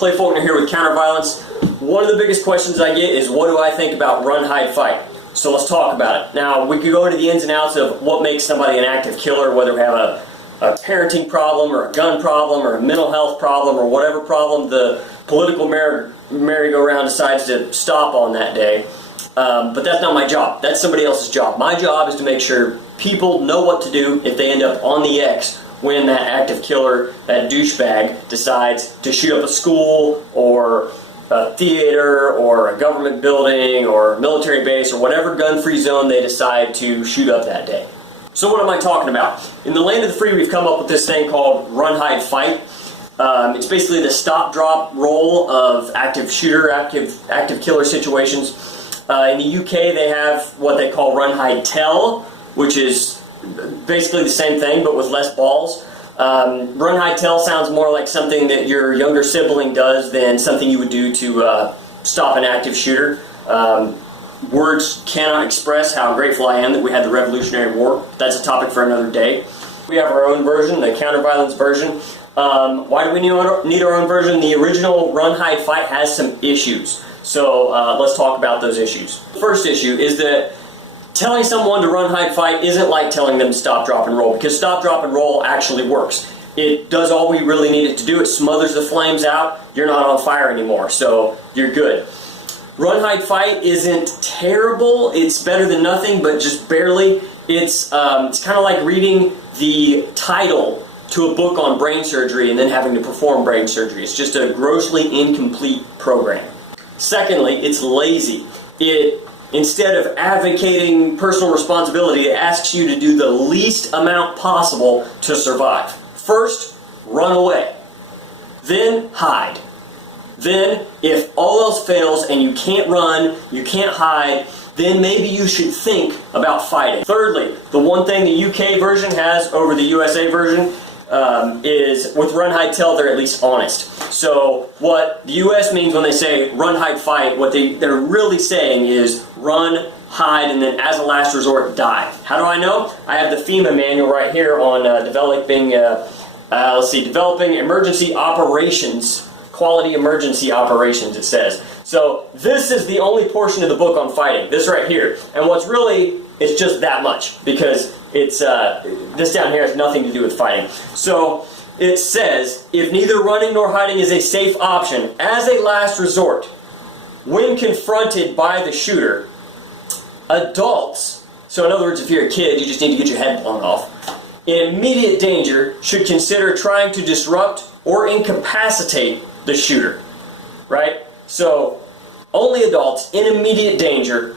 Clay Faulkner here with Counterviolence. One of the biggest questions I get is, what do I think about run, hide, fight? So let's talk about it. Now, we could go into the ins and outs of what makes somebody an active killer, whether we have a parenting problem or a gun problem or a mental health problem or whatever problem the political merry-go-round decides to stop on that day. But that's not my job. That's somebody else's job. My job is to make sure people know what to do if they end up on the X when that active killer, that douchebag, decides to shoot up a school or a theater or a government building or a military base or whatever gun-free zone they decide to shoot up that day. So what am I talking about? In the land of the free, we've come up with this thing called run, hide, fight. It's basically the stop-drop roll of active shooter, active killer situations. In the UK, they have what they call run, hide, tell, which is basically the same thing, but with less balls. Run, hide, tell sounds more like something that your younger sibling does than something you would do to stop an active shooter. Words cannot express how grateful I am that we had the Revolutionary War. That's a topic for another day. We have our own version, the counter-violence version. Why do we need our own version? The original run, hide, fight has some issues. So let's talk about those issues. The first issue is that telling someone to run, hide, fight isn't like telling them to stop, drop, and roll, because stop, drop, and roll actually works. It does all we really need it to do. It smothers the flames out. You're not on fire anymore, so you're good. Run, hide, fight isn't terrible. It's better than nothing, but just barely. It's kind of like reading the title to a book on brain surgery and then having to perform brain surgery. It's just a grossly incomplete program. Secondly, it's lazy. Instead of advocating personal responsibility, it asks you to do the least amount possible to survive. First, run away. Then, hide. Then, if all else fails and you can't run, you can't hide, then maybe you should think about fighting. Thirdly, the one thing the UK version has over the USA version is with run, hide, tell, they're at least honest. So what the US means when they say run, hide, fight, what they're really saying is run, hide, and then as a last resort, die. How do I know? I have the FEMA manual right here on developing emergency operations, quality emergency operations, it says. So this is the only portion of the book on fighting, this right here. And what's really, it's just that much, because it's this down here has nothing to do with fighting. So it says, if neither running nor hiding is a safe option, as a last resort, when confronted by the shooter, adults, so in other words, if you're a kid, you just need to get your head blown off, in immediate danger should consider trying to disrupt or incapacitate the shooter, right? So only adults in immediate danger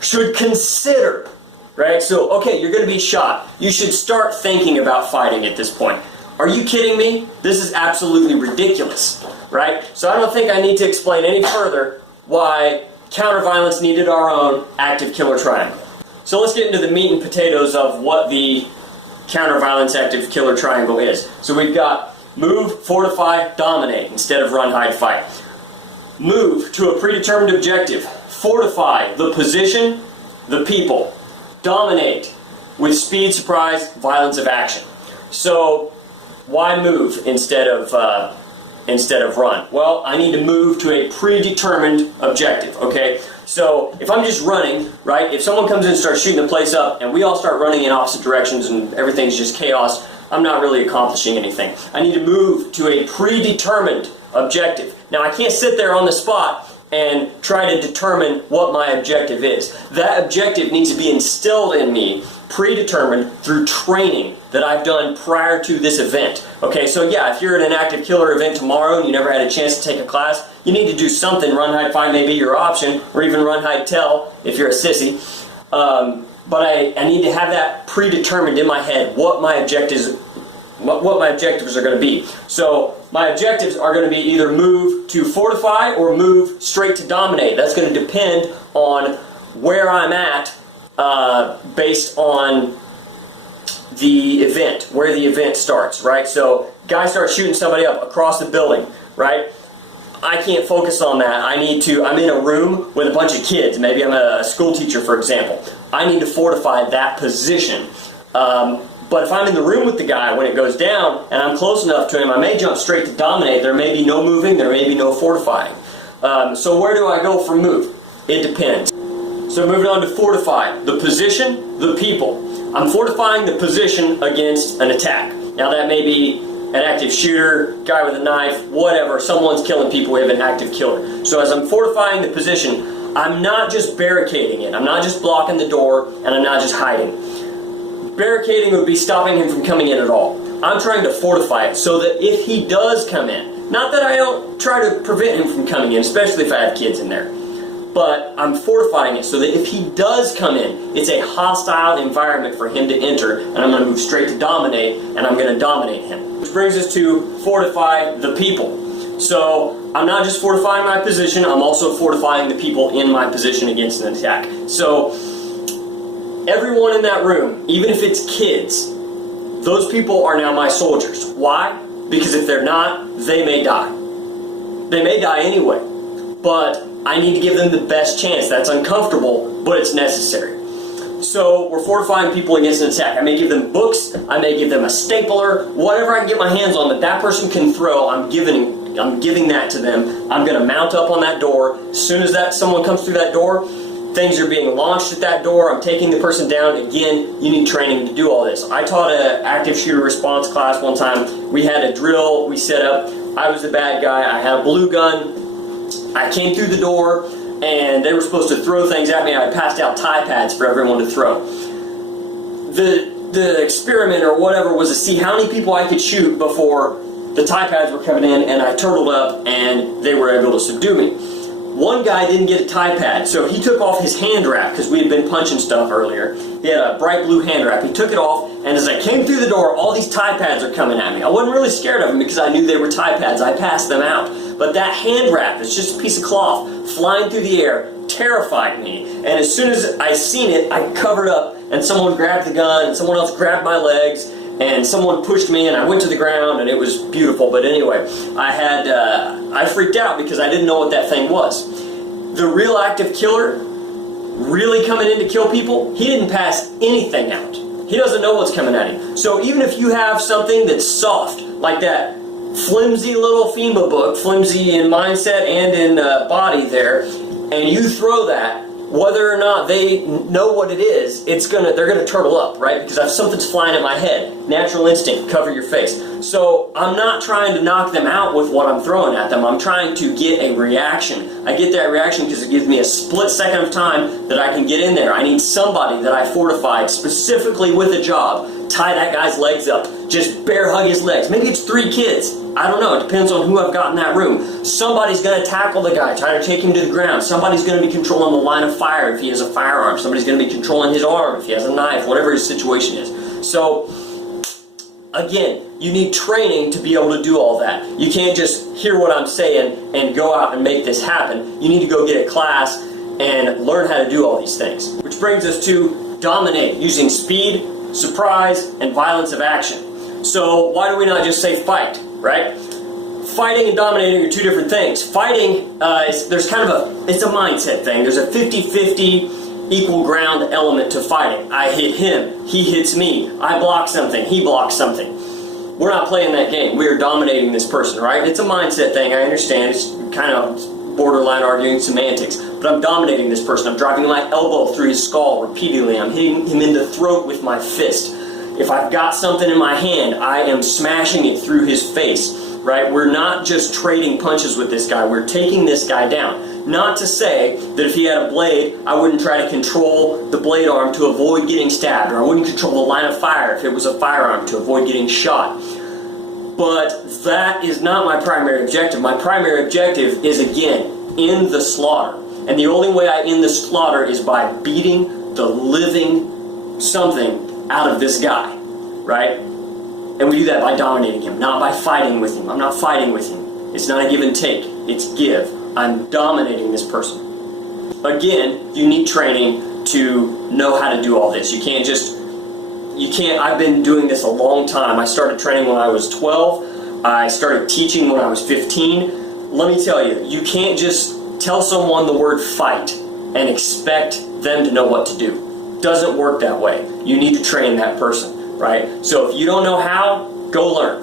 should consider, right? So, okay, you're going to be shot. You should start thinking about fighting at this point. Are you kidding me? This is absolutely ridiculous, right? So I don't think I need to explain any further why counter-violence needed our own active killer triangle. So let's get into the meat and potatoes of what the counter-violence active killer triangle is. So we've got move, fortify, dominate instead of run, hide, fight. Move to a predetermined objective. Fortify the position, the people. Dominate with speed, surprise, violence of action. So why move instead of run? Well, I need to move to a predetermined objective, okay? So if I'm just running, right, if someone comes in and starts shooting the place up and we all start running in opposite directions and everything's just chaos, I'm not really accomplishing anything. I need to move to a predetermined objective. Now, I can't sit there on the spot and try to determine what my objective is. That objective needs to be instilled in me, predetermined through training that I've done prior to this event. Okay, so yeah, if you're at an active killer event tomorrow and you never had a chance to take a class, you need to do something. Run, hide, fight may be your option, or even run, hide, tell if you're a sissy. But I need to have that predetermined in my head what my objectives are going to be. So my objectives are going to be either move to fortify or move straight to dominate. That's going to depend on where I'm at based on the event, where the event starts, right? So guy starts shooting somebody up across the building, right? I can't focus on that. I'm in a room with a bunch of kids. Maybe I'm a school teacher, for example. I need to fortify that position. But if I'm in the room with the guy when it goes down and I'm close enough to him, I may jump straight to dominate. There may be no moving, there may be no fortifying. So where do I go for move? It depends. So moving on to fortify. The position, the people. I'm fortifying the position against an attack. Now that may be an active shooter, guy with a knife, whatever. Someone's killing people, we have an active killer. So as I'm fortifying the position, I'm not just barricading it. I'm not just blocking the door, and I'm not just hiding. Barricading would be stopping him from coming in at all. I'm trying to fortify it so that if he does come in, not that I don't try to prevent him from coming in, especially if I have kids in there, but I'm fortifying it so that if he does come in, it's a hostile environment for him to enter, and I'm going to move straight to dominate, and I'm going to dominate him. Which brings us to fortify the people. So I'm not just fortifying my position, I'm also fortifying the people in my position against an attack. So everyone in that room, even if it's kids, those people are now my soldiers. Why? Because if they're not, they may die. They may die anyway, but I need to give them the best chance. That's uncomfortable, but it's necessary. So we're fortifying people against an attack. I may give them books, I may give them a stapler, whatever I can get my hands on that person can throw, I'm giving that to them. I'm going to mount up on that door. As soon as someone comes through that door, things are being launched at that door. I'm taking the person down. Again, you need training to do all this. I taught an active shooter response class one time. We had a drill we set up. I was the bad guy. I had a blue gun. I came through the door, and they were supposed to throw things at me. I passed out tie pads for everyone to throw. The experiment or whatever was to see how many people I could shoot before the tie pads were coming in, and I turtled up, and they were able to subdue me. One guy didn't get a tie pad, so he took off his hand wrap, because we had been punching stuff earlier. He had a bright blue hand wrap. He took it off, and as I came through the door, all these tie pads are coming at me. I wasn't really scared of them because I knew they were tie pads. I passed them out. But that hand wrap, it's just a piece of cloth, flying through the air, terrified me. And as soon as I seen it, I covered up, and someone grabbed the gun, and someone else grabbed my legs, and someone pushed me, and I went to the ground, and it was beautiful. But anyway, I freaked out because I didn't know what that thing was. The real active killer, really coming in to kill people, he didn't pass anything out. He doesn't know what's coming at him. So even if you have something that's soft, like that flimsy little FEMA book, flimsy in mindset and in body there, and you throw that, whether or not they know what it is, they're gonna turtle up, right? Because if something's flying at my head, natural instinct, cover your face. So I'm not trying to knock them out with what I'm throwing at them. I'm trying to get a reaction. I get that reaction because it gives me a split second of time that I can get in there. I need somebody that I fortified specifically with a job. Tie that guy's legs up. Just bear hug his legs. Maybe it's 3 kids. I don't know. It depends on who I've got in that room. Somebody's going to tackle the guy, try to take him to the ground. Somebody's going to be controlling the line of fire if he has a firearm. Somebody's going to be controlling his arm if he has a knife, whatever his situation is. So, again, you need training to be able to do all that. You can't just hear what I'm saying and go out and make this happen. You need to go get a class and learn how to do all these things. Which brings us to dominate, using speed, surprise, and violence of action. So why do we not just say fight, right? Fighting and dominating are 2 different things. Fighting, it's a mindset thing. There's a 50-50 equal ground element to fighting. I hit him, he hits me. I block something, he blocks something. We're not playing that game. We are dominating this person, right? It's a mindset thing, I understand. It's kind of borderline arguing semantics. But I'm dominating this person. I'm driving my elbow through his skull repeatedly. I'm hitting him in the throat with my fist. If I've got something in my hand, I am smashing it through his face, right? We're not just trading punches with this guy. We're taking this guy down. Not to say that if he had a blade, I wouldn't try to control the blade arm to avoid getting stabbed, or I wouldn't control the line of fire if it was a firearm to avoid getting shot. But that is not my primary objective. My primary objective is, again, end the slaughter. And the only way I end the slaughter is by beating the living something out of this guy, right? And we do that by dominating him, not by fighting with him. I'm not fighting with him. It's not a give and take. It's give. I'm dominating this person. Again, you need training to know how to do all this. I've been doing this a long time. I started training when I was 12. I started teaching when I was 15. Let me tell you, you can't just tell someone the word fight and expect them to know what to do. Doesn't work that way. You need to train that person. right? So if you don't know how, go learn.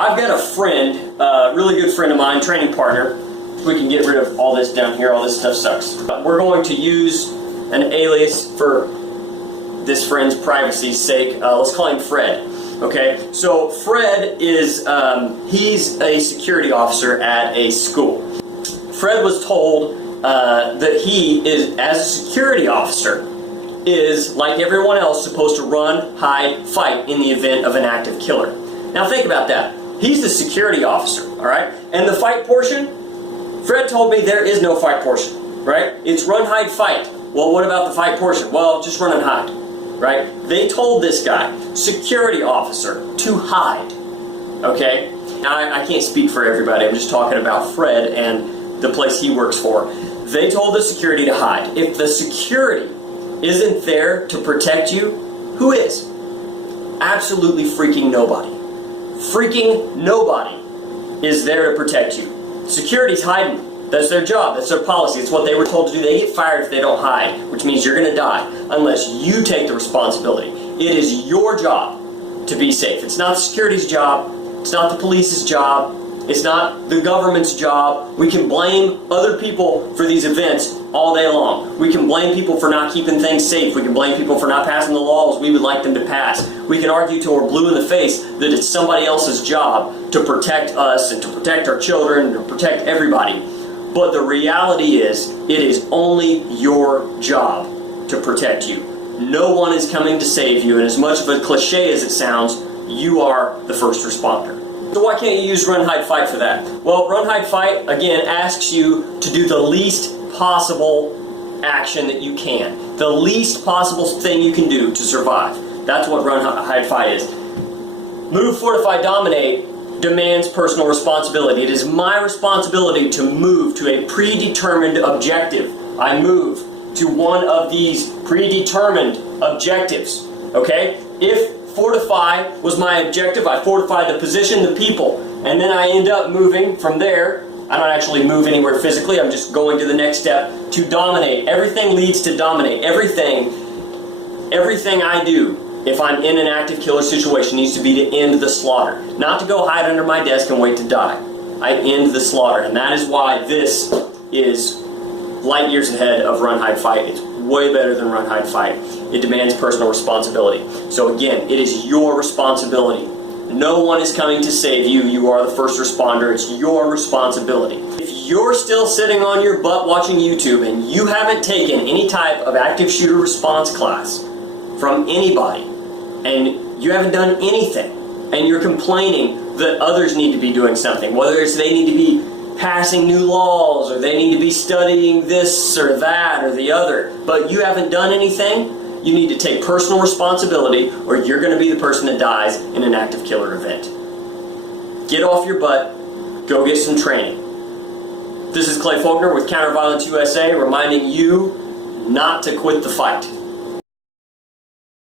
I've got a friend, a really good friend of mine, training partner. We can get rid of all this down here, all this stuff sucks. We're going to use an alias for this friend's privacy's sake. Let's call him Fred. Okay, so Fred is, he's a security officer at a school. Fred was told that he is, as a security officer, is, like everyone else, supposed to run, hide, fight in the event of an active killer. Now think about that. He's the security officer, all right? And the fight portion, Fred told me there is no fight portion, right? It's run, hide, fight. Well, what about the fight portion? Well, just run and hide, right? They told this guy, security officer, to hide, okay? Now, I can't speak for everybody. I'm just talking about Fred and the place he works for. They told the security to hide. If the security isn't there to protect you, who is? Absolutely freaking nobody. Freaking nobody is there to protect you. Security's hiding. That's their job. That's their policy. It's what they were told to do. They get fired if they don't hide, which means you're going to die unless you take the responsibility. It is your job to be safe. It's not the security's job. It's not the police's job. It's not the government's job. We can blame other people for these events all day long. We can blame people for not keeping things safe. We can blame people for not passing the laws we would like them to pass. We can argue till we're blue in the face that it's somebody else's job to protect us and to protect our children and to protect everybody. But the reality is, it is only your job to protect you. No one is coming to save you, and as much of a cliche as it sounds, you are the first responder. So why can't you use run, hide, fight for that? Well, run, hide, fight, again, asks you to do the least possible action that you can. The least possible thing you can do to survive. That's what run, hide, fight is. Move, fortify, dominate demands personal responsibility. It is my responsibility to move to a predetermined objective. I move to one of these predetermined objectives. Okay? If fortify was my objective, I fortify the position, the people, and then I end up moving from there. I don't actually move anywhere physically, I'm just going to the next step to dominate. Everything leads to dominate. Everything I do, if I'm in an active killer situation, needs to be to end the slaughter. Not to go hide under my desk and wait to die. I end the slaughter, and that is why this is light years ahead of run, hide, fight. It's way better than run, hide, fight. It demands personal responsibility. So again, it is your responsibility. No one is coming to save you. You are the first responder. It's your responsibility. If you're still sitting on your butt watching YouTube and you haven't taken any type of active shooter response class from anybody, and you haven't done anything, and you're complaining that others need to be doing something, whether it's they need to be passing new laws, or they need to be studying this or that or the other, but you haven't done anything, you need to take personal responsibility, or you're going to be the person that dies in an active killer event. Get off your butt, go get some training. This is Clay Faulkner with Counterviolence USA, reminding you not to quit the fight.